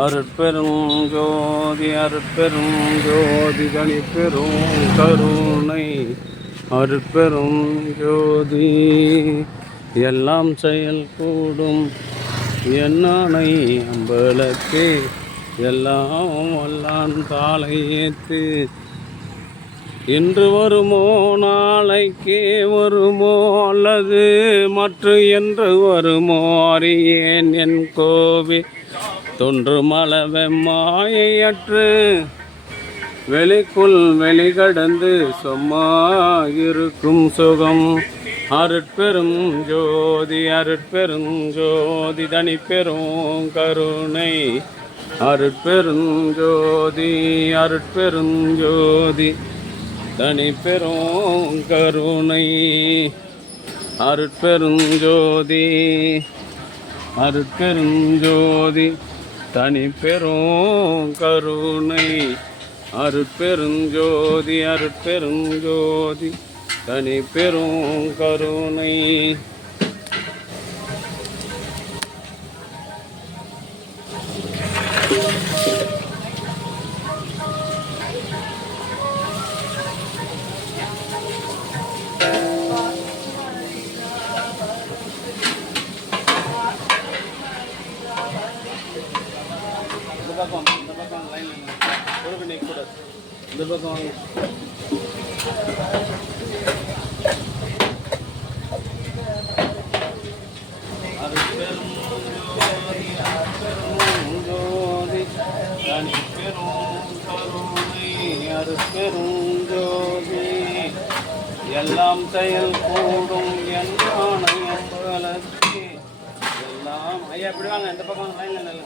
அருட்பெரும் ஜோதி அருட்பெரும் ஜோதி தனிப்பெரும் கருணை அருட்பெரும் ஜோதி எல்லாம் செயல் கூடும் என்னானை அம்பலத்தே எல்லாம் வல்லான் தாளை ஏத்து இன்று வருமோ நாளைக்கே வருமோ அல்லது மற்ற என்று வருமோ அறியேன் என் கோவி தொன்று மலவெம்மாயற்று வெளிக்குள் வெளிகடந்து சும்மா இருக்கும் சுகம் அருட்பெரும் ஜோதி அருட்பெரும் ஜோதி தனிப்பெரும் கருணை அருட்பெரும் ஜோதி அருட்பெரும் ஜோதி தனிப்பெரும் கருணை அருட்பெரும் ஜோதி அருட்பெரும் ஜோதி தனிப்பெரும் கருணை அருட்பெரும் ஜோதி அருட்பெரும் ஜோதி தனிப்பெரும் கருணை இந்த பக்கம் லைன் ஒரு நிற்கக்கூடாது. இந்த பக்கம் அருட்பெரும் ஜோதி தனிப்பெரும் கருணை அருட்பெரும் ஜோதி எல்லாம் செயல் கூடும் என்னான எம்பலத்தே எல்லாம் ஐயா எப்படி வாங்க இந்த பக்கம் லைன்ல நல்ல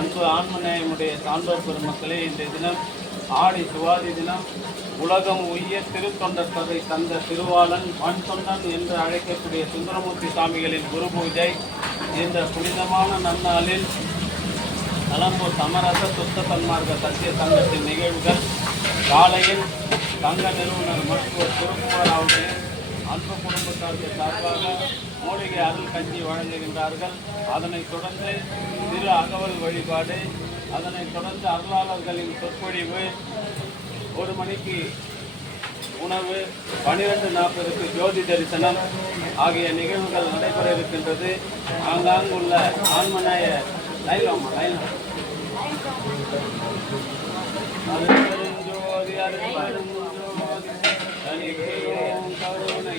அன்பு ஆன்மநேயமுடைய சான்றோர் பெருமக்களே, இந்த தினம் ஆடி சுவாதி தினம் உலகம் உய்ய திருத்தொண்டர் சபை தந்த திருவாளன் மண் தொண்டன் என்று அழைக்கக்கூடிய சுந்தரமூர்த்தி சாமிகளின் குரு பூஜை இந்த புனிதமான நன்னாளில் நலம்பூர் சமரச சுத்த சன்மார்க்க சத்திய சங்கத்தின் நிகழ்வுகள் காலையில் சங்க நிறுவனர் மருத்துவர் சிவகுமார் அவருடைய அன்பு குடும்பத்தார்கள் சார்பாக மூலிகை அருள் கஞ்சி வழங்குகின்றார்கள். அதனைத் தொடர்ந்து திரு அகவல் வழிபாடு, அதனைத் தொடர்ந்து அருளாளர்களின் சொற்பொழிவு, 1 மணிக்கு உணவு, 12:40க்கு ஜோதி தரிசனம் ஆகிய நிகழ்வுகள் நடைபெற இருக்கின்றது. ஆங்காங்கு உள்ள ஆன்மநேய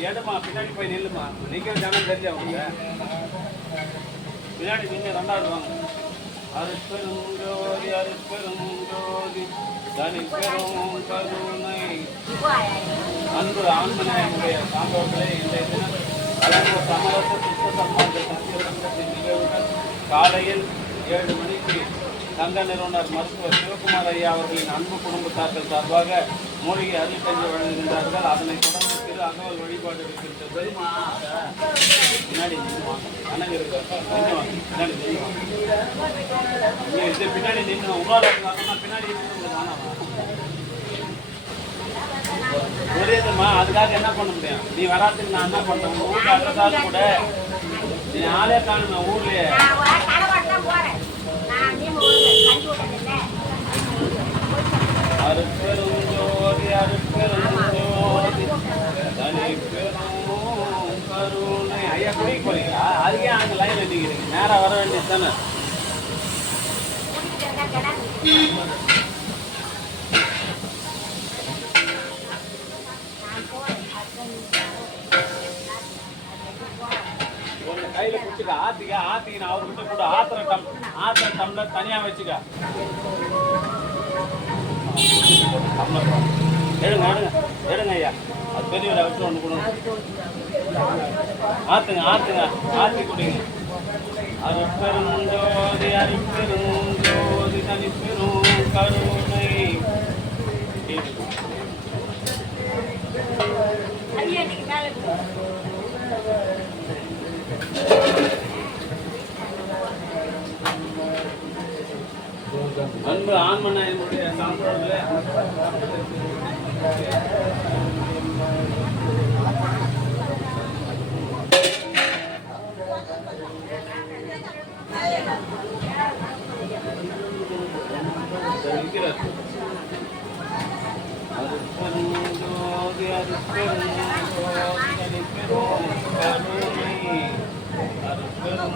ஏடுமா பின்னாடி போய் நில்லுமா, நிற்கிற ஜனம் தெரிஞ்ச அவங்க பின்னாடி நீங்க 2வது வாங்க. அருட்பெரும் ஜோதி அருட்பெரும் ஜோதி தனிப்பெரும் கருணை அன்பு ஆன்மநேயமுடைய சான்றோர்களே, இன்றைய தினம் நலம்பூர் சமரச சுத்த சன்மார்க்க சத்திய சங்கத்தின் நிகழ்வுகள் காலையில் 7 மணிக்கு சங்க நிறுவனர் மருத்துவர் சிவகுமார் ஐயா அவர்களின் அன்பு குடும்பத்தார்கள் சார்பாக மூலிகை அருள் கஞ்சி வழங்குகின்றார்கள். அதனைத் தொடர்ந்து திரு அகவல் வழிபாடு இருக்கின்றது. பின்னாடி அணங்கு இருக்கு, பின்னாடி இது பின்னாடி நின்று உணவு பின்னாடி புரியுதுமா. அதுக்காக என்ன பண்ண முடியும், நீ வராதுக்கு நான் என்ன பண்ணுறேன், உங்கள் ஊருக்கு அட்ரஸாலும் கூட நீ ஆளே காணுமே ஊர்லேயே. அருட்பெரும் ஜோதி அருட்பெரும் ஜோதி தனிப்பெரும் கருணை ஐயா குடிக்க போறீங்களா? அதுக்கே அங்கே லைன் நிற்கிறீங்க, நேராக வர வேண்டியது தானே. கையில குடிச்சுக்க, ஆத்திக்க நான் அவர்கிட்ட கூட ஆத்திர டம்ளர் தனியா வச்சுக்க. எடுங்க ஐயா, அது பெரியவரை வச்சு ஒன்று கொடுங்க. ஆத்துங்க ஆத்தி குடிங்க. அருட்பெரும் ஜோதி அருட்பெரும் ஜோதி தனிப்பெரும் கருணை அன்பு ஆன்மநேயமுடைய சான்றோர்களே, அருட்பெருஞ்சோதி அருட்பெருஞ்சோதி தனிப்பெரும் கருணை அருட்பெருஞ்சோதி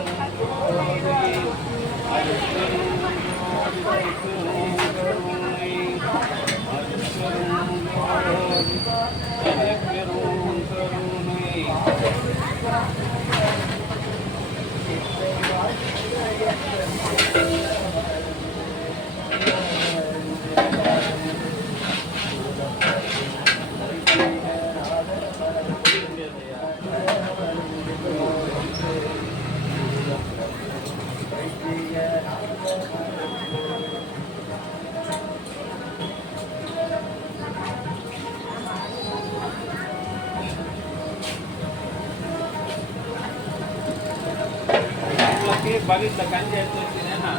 அருட்பெருஞ்சோதி தனிப்பெரும் கருணை அருட்பெருஞ்சோதி தனிப்பெரும் கருணை. बघितलं कांजी ना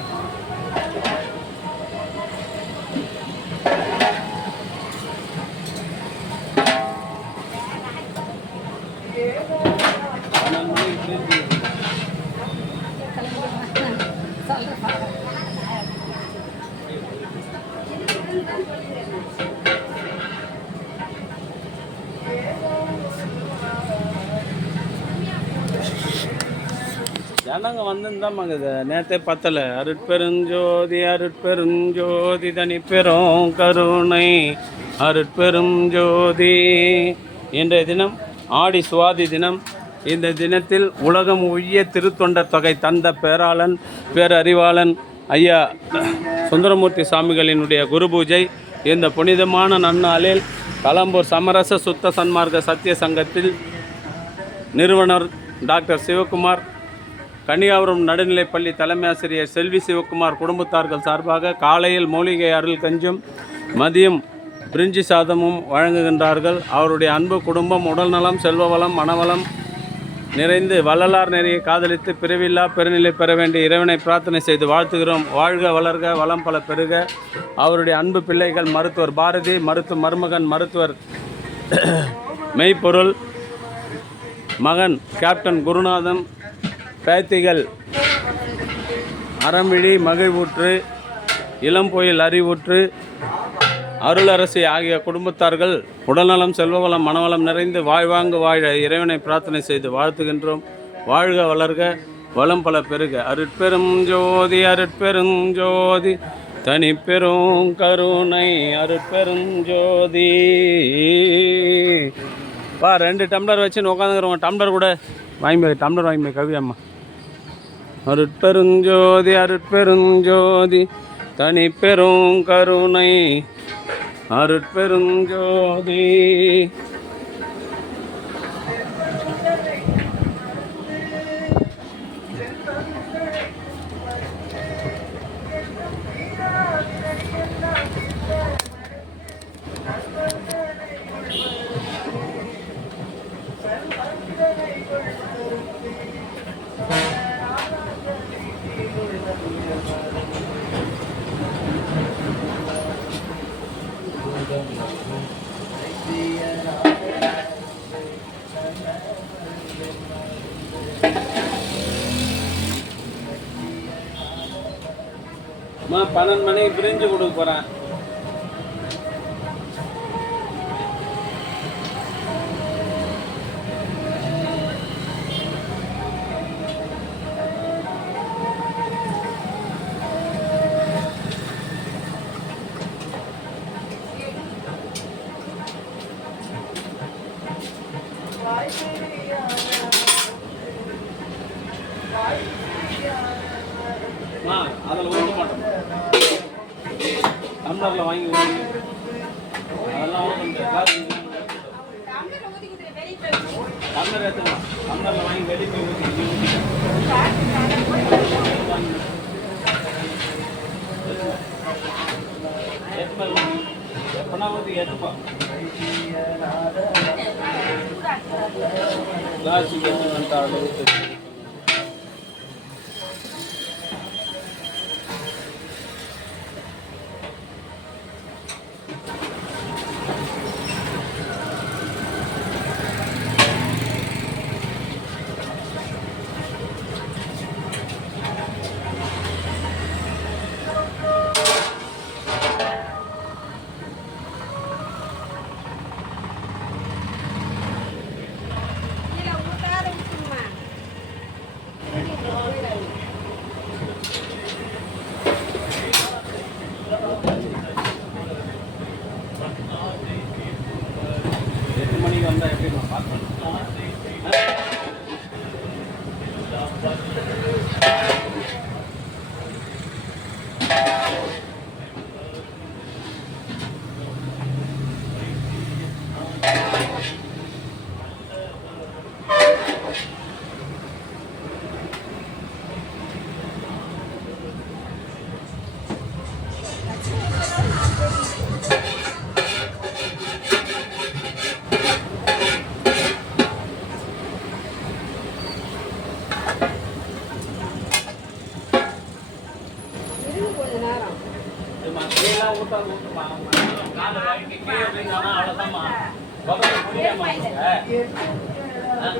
ஜனங்க வந்துருந்தாமாங்க இது நேற்றே பத்தலை. அருட்பெருஞ்சோதி அருட்பெருஞ்சோதி தனிப்பெரும் கருணை அருட்பெரும் ஜோதி. இன்றைய தினம் ஆடி சுவாதி தினம். இந்த தினத்தில் உலகம் உய்ய திருத்தொண்டர் தொகை தந்த பேராளன் பேரறிவாளன் ஐயா சுந்தரமூர்த்தி சாமிகளினுடைய குரு பூஜை. இந்த புனிதமான நன்னாளில் கலம்பூர் சமரச சுத்த சன்மார்க்க சத்திய சங்கத்தில் நிறுவனர் டாக்டர் சிவகுமார், கன்னியாகுமரி நடுநிலைப்பள்ளி தலைமை ஆசிரியர் செல்வி சிவகுமார் குடும்பத்தார்கள் சார்பாக காலையில் மூலிகை அருள் கஞ்சும் மதியம் பிரிஞ்சி சாதமும் வழங்குகின்றார்கள். அவருடைய அன்பு குடும்பம் உடல்நலம் செல்வவளம் மனவளம் நிறைந்து வள்ளலார் நெறியை காதலித்து பிறவில்லா பெருநிலை பெற வேண்டிய இறைவனை பிரார்த்தனை செய்து வாழ்த்துகிறோம். வாழ்க வளர்க வளம் பல பெருக. அவருடைய அன்பு பிள்ளைகள் மருத்துவர் பாரதி, மருமகன் மருத்துவர் மெய்ப்பொருள், மகன் கேப்டன் குருநாதன், பேத்திகள் அறம்விழி மகிழ்வூற்று, இளம்பொயில் அறிவூற்று, அருளரசி ஆகிய குடும்பத்தார்கள் உடல்நலம் செல்வவளம் மனவளம் நிறைந்து வாழ்வாங்கு வாழ இறைவனை பிரார்த்தனை செய்து வாழ்த்துகின்றோம். வாழ்க வளர்க வளம் பல பெருக. அருட்பெரும் ஜோதி அருட்பெரும் ஜோதி தனிப்பெரும் கருணை அருட்பெரும் ஜோதி. 2 டம்ளர் வச்சுன்னு உட்காந்துக்கிறவங்க டம்ளர் கூட டம்ளர் வாங்கி கவி அம்மா. அருட்பெருஞ்சோதி அருட்பெருஞ்சோதி தனிப்பெரும் கருணை அருட்பெருஞ்சோதி. நான் 12 மணிக்கு பிரிஞ்சு கொடுக்க போகிறேன். அதில் ஊற்ற மாட்டோம், டம்ளரில் வாங்கி அதெல்லாம் டம்ளர் ஏற்றலாம். டம்ளரில் வாங்கி வெளியே போய் ஊற்றி எப்பனா ஊற்றி ஏற்றுப்பா. கிளாஸுக்கு வந்துட்டாங்க.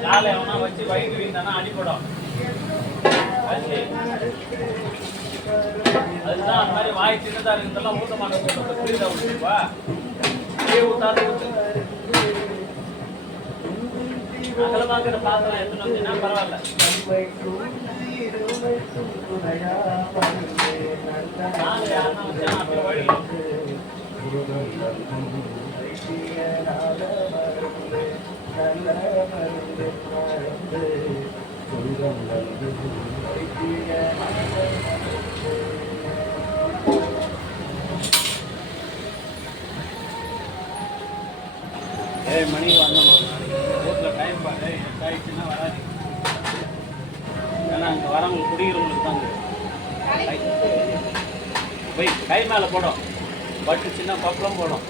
காலை எவனா வச்சு வயிறு வீந்தானா அடிப்படும். அதுதான் அந்த மாதிரி வாய் சின்னதா இருக்கிறதெல்லாம் ஊத்த மாட்டேன். புரியுதா ஊற்றுப்பா ஊத்தாது ஊத்து. அகலமாக்கிற பாத்திரம் எடுத்துன்னு வந்தீங்கன்னா பரவாயில்ல. யாருன்னா வச்சா அப்படியே வழி மணி வரணும். ஊரில் டைம் பாரு 8 ஆயிடுச்சுன்னா வராது. ஏன்னா அங்கே வரவங்களுக்கு குடிக்கிறவங்களுக்கு தாங்க போய் கை மேலே போடும். பட்டு சின்ன பப்பளம் போடும்.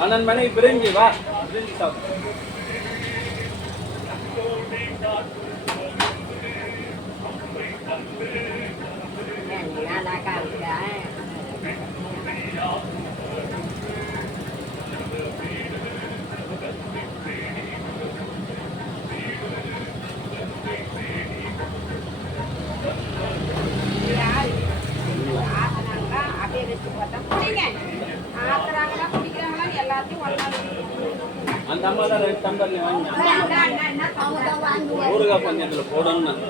12 மணிக்கு பிரிஞ்சு வா. பிரிஞ்சு சாப்பிடும். அந்த அம்மா தான் 2 டம்ளர் நீ வாங்கி ஊறுகாய் பஞ்சத்தில் போடணும்.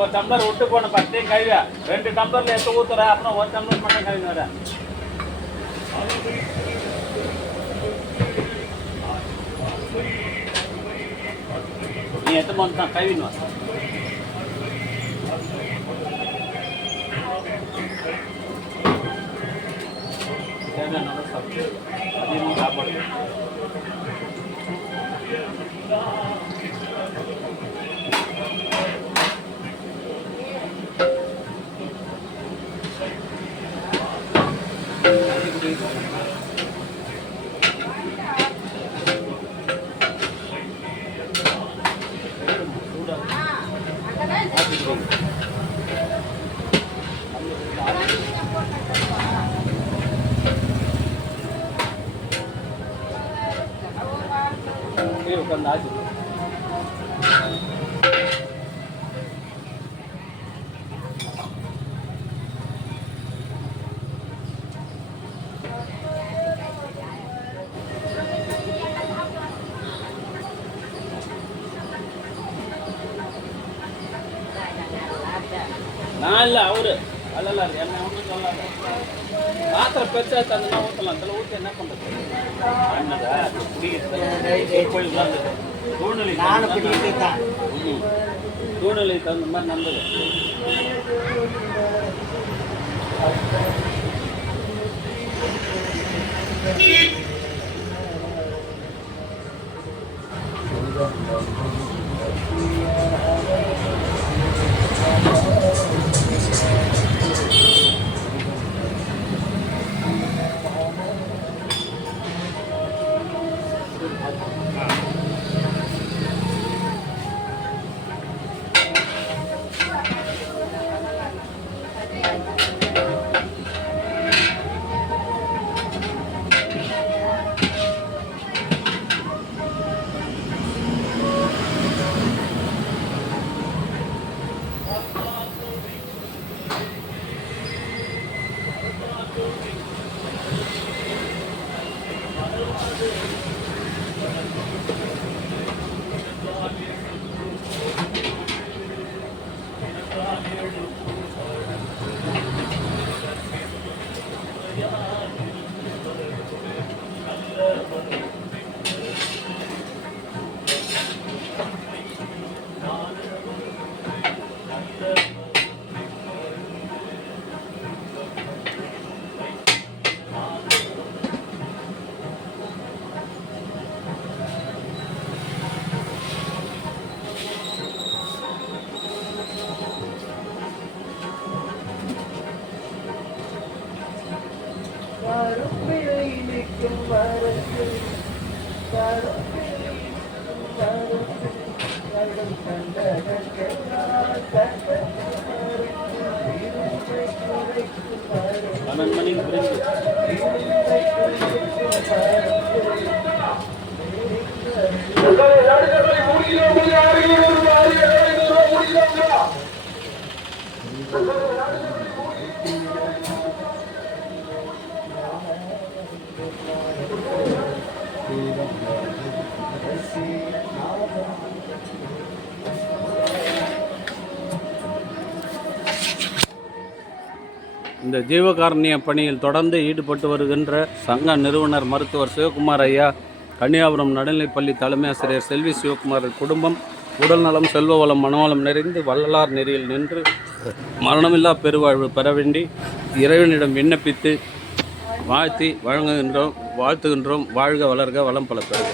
ஒரு டம்ளர் விட்டு போன 10 கழுவியா 2 டம்ளர்ல எடுத்து ஊத்துற. அப்புறம் 1 டம்ளர் மட்டும் கழுவி வர. நீ எத்தனை மணி தான் கழுவின்னு வர. நல்லா சாப்பிட்டு அதிகமாக சாப்பாடு. உட்காந்து ஆச்சு. நான் இல்லை அவரு அல்ல என்ன ஒன்றும் சொல்லாத. பாத்திரம் பெருசா தந்தா ஊற்றலாம். அதில் ஊற்றி என்ன பண்ணுறது? சூழ்நிலை சூழ்நிலை தகுந்த மாதிரி நல்லது. இந்த ஜீவகாருண்ய பணியில் தொடர்ந்து ஈடுபட்டு வருகின்ற சங்க நிறுவனர் மருத்துவர் சிவகுமார் ஐயா, கன்னியாகுமரி நடுநிலைப்பள்ளி தலைமை ஆசிரியர் செல்வி சிவகுமார் குடும்பம் உடல்நலம், செல்வ வளம், மனவளம் நிறைந்து வள்ளலார் நெறியில் நின்று மரணமில்லா பெருவாழ்வு பெற வேண்டி இறைவனிடம் விண்ணப்பித்து வாழ்த்துகின்றோம். வாழ்க, வளர்க, வளம் பல பெறுக.